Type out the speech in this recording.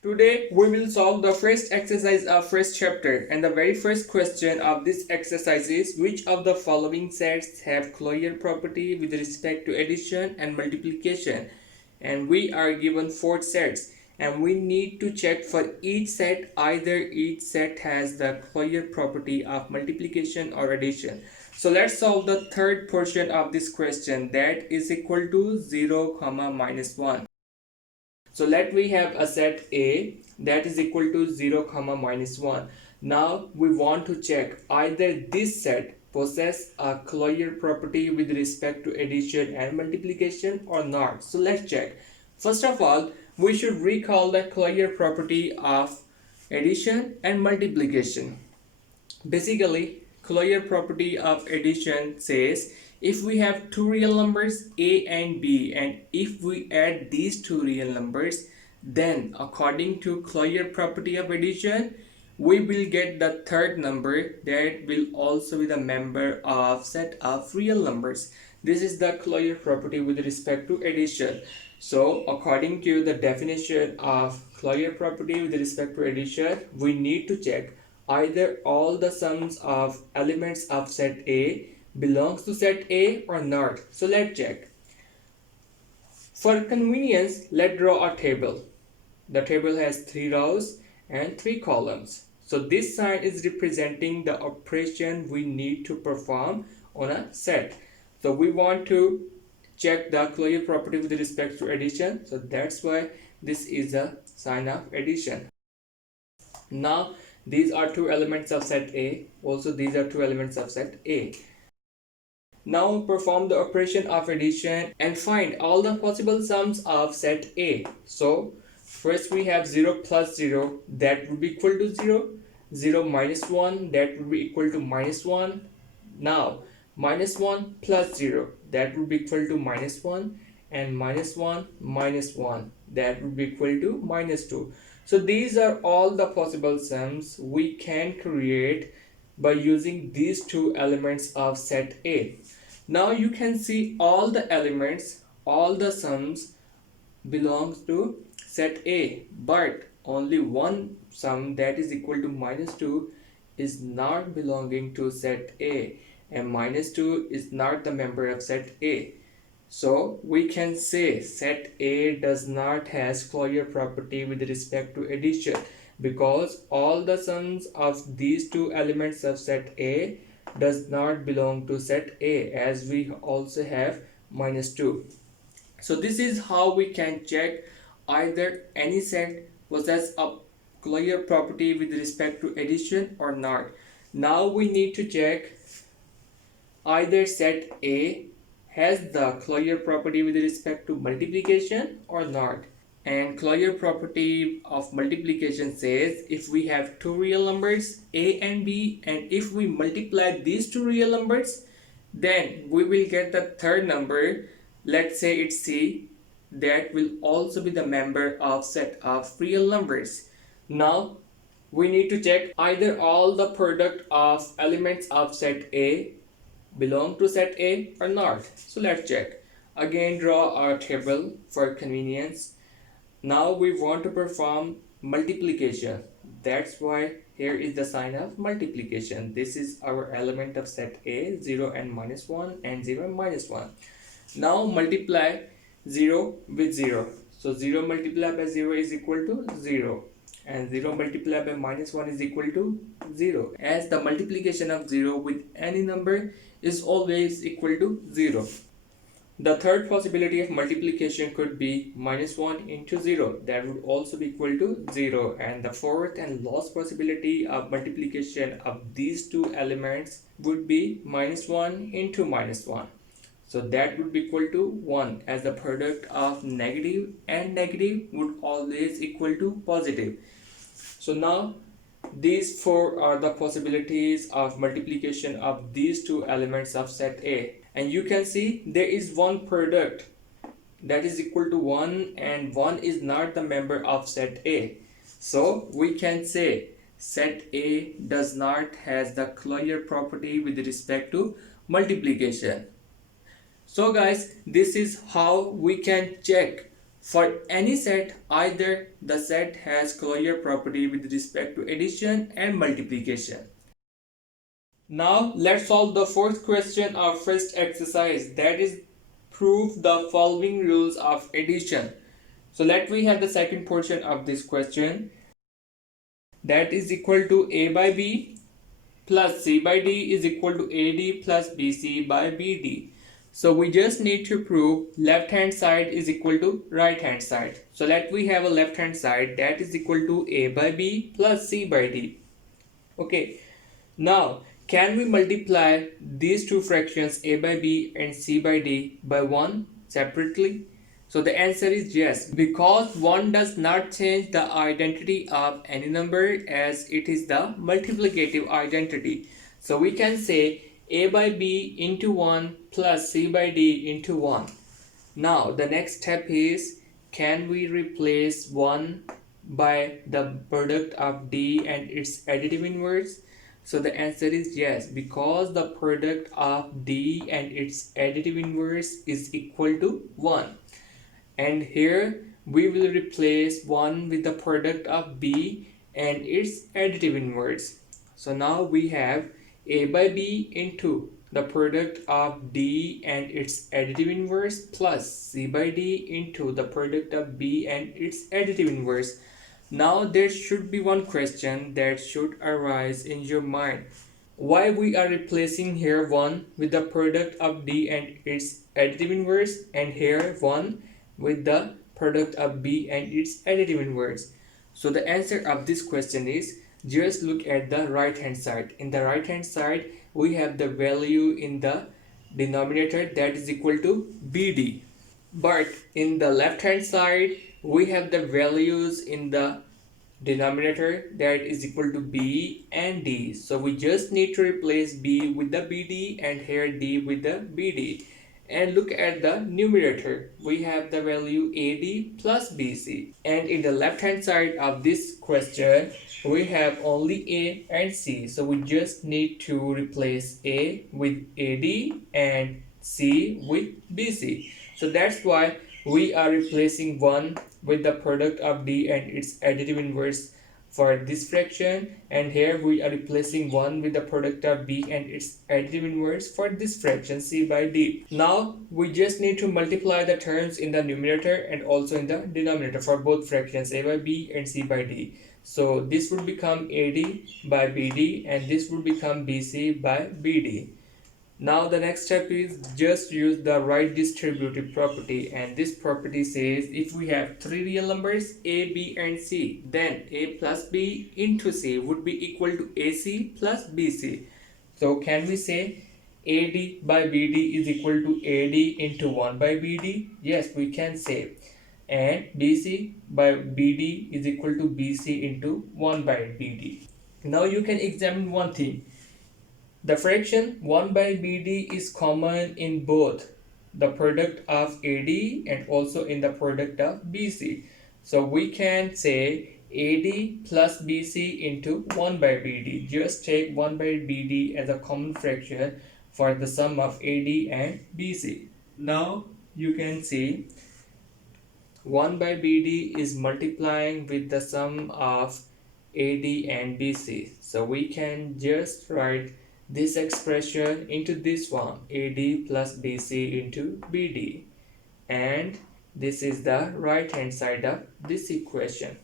Today we will solve the first exercise of first chapter, and the very first question of this exercise is which of the following sets have closure property with respect to addition and multiplication. And we are given four sets and we need to check for each set either each set has the closure property of multiplication or addition. So let's solve the third portion of this question, that is equal to 0 comma minus 1. So let we have a set A that is equal to 0 comma minus 1. Now we want to check either this set possess a closure property with respect to addition and multiplication or not. So let's check. First of all, we should recall the closure property of addition and multiplication. Basically, closure property of addition says if we have two real numbers a and b, and if we add these two real numbers, then according to closure property of addition, we will get the third number that will also be the member of set of real numbers. This is the closure property with respect to addition. So according to the definition of closure property with respect to addition, we need to check either all the sums of elements of set A belongs to set A or not. So let's check. For convenience, let's draw a table. The table has 3 rows and 3 columns. So this sign is representing the operation we need to perform on a set. So we want to check the closure property with respect to addition. So that's why this is a sign of addition. Now these are two elements of set A. Also these are two elements of set A. Now perform the operation of addition and find all the possible sums of set A. So first we have 0 plus 0, that would be equal to 0. 0 minus 1, that would be equal to minus 1. Now minus 1 plus 0, that would be equal to minus 1. And minus 1 minus 1, that would be equal to minus 2. So these are all the possible sums we can create by using these two elements of set A. Now you can see all the elements, all the sums belongs to set A, but only one sum that is equal to minus 2 is not belonging to set A, and minus 2 is not the member of set A. So we can say set A does not has closure property with respect to addition, because all the sums of these two elements of set A does not belong to set A, as we also have minus 2. So this is how we can check either any set possess a closure property with respect to addition or not. Now we need to check either set A has the closure property with respect to multiplication or not. And closure property of multiplication says if we have two real numbers a and b, and if we multiply these two real numbers, then we will get the third number, let's say it's c, that will also be the member of set of real numbers. Now we need to check either all the product of elements of set A belong to set A or not. So let's check. Again, draw a table for convenience. Now we want to perform multiplication. That's why here is the sign of multiplication. This is our element of set A, 0 and minus 1, and 0 and minus 1. Now multiply 0 with 0. So 0 multiplied by 0 is equal to 0. And 0 multiplied by minus 1 is equal to 0. As the multiplication of 0 with any number is always equal to 0. The third possibility of multiplication could be minus 1 into 0, that would also be equal to 0. And the fourth and last possibility of multiplication of these two elements would be minus 1 into minus 1. So that would be equal to 1, as the product of negative and negative would always equal to positive. So now these four are the possibilities of multiplication of these two elements of set A. And you can see there is one product that is equal to 1, and 1 is not the member of set A. So we can say set A does not has the closure property with respect to multiplication. So guys, this is how we can check For any set, either the set has closure property with respect to addition and multiplication. Now let's solve the fourth question of first exercise, that is prove the following rules of addition. So let we have the second portion of this question, that is equal to a by b plus c by d is equal to ad plus bc by bd. So we just need to prove left hand side is equal to right hand side. So let we have a left hand side that is equal to a by b plus c by d. Okay, now can we multiply these two fractions a by b and c by d by 1 separately? So the answer is yes, because 1 does not change the identity of any number as it is the multiplicative identity. So we can say a by b into 1 plus c by d into 1. Now the next step is, can we replace 1 by the product of d and its additive inverse? So the answer is yes, because the product of d and its additive inverse is equal to 1. And here we will replace 1 with the product of b and its additive inverse. So now we have a by b into the product of d and its additive inverse plus c by d into the product of b and its additive inverse. Now there should be one question that should arise in your mind. Why we are replacing here 1 with the product of d and its additive inverse, and here 1 with the product of b and its additive inverse? So the answer of this question is, just look at the right hand side. In the right hand side we have the value in the denominator that is equal to bd, but in the left hand side we have the values in the denominator that is equal to b and d. So we just need to replace b with the bd and here d with the bd. And look at the numerator, we have the value ad plus bc, and in the left hand side of this question we have only a and c. So we just need to replace a with ad and c with bc. So that's why we are replacing 1 with the product of d and its additive inverse for this fraction, and here we are replacing 1 with the product of b and its additive inverse for this fraction c by d. Now we just need to multiply the terms in the numerator and also in the denominator for both fractions a by b and c by d. So this would become ad by bd and this would become bc by bd. Now the next step is just use the right distributive property, and this property says if we have three real numbers a, b and c, then a plus b into c would be equal to ac plus bc. So can we say ad by bd is equal to ad into 1 by bd? Yes, we can say. And bc by bd is equal to bc into 1 by bd. Now you can examine one thing. The fraction 1 by bd is common in both the product of ad and also in the product of bc. So we can say ad plus bc into 1 by bd. Just take 1 by bd as a common fraction for the sum of ad and bc. Now you can see 1 by bd is multiplying with the sum of ad and bc. So we can just write this expression into this one, ad plus bc into bd, and this is the right hand side of this equation.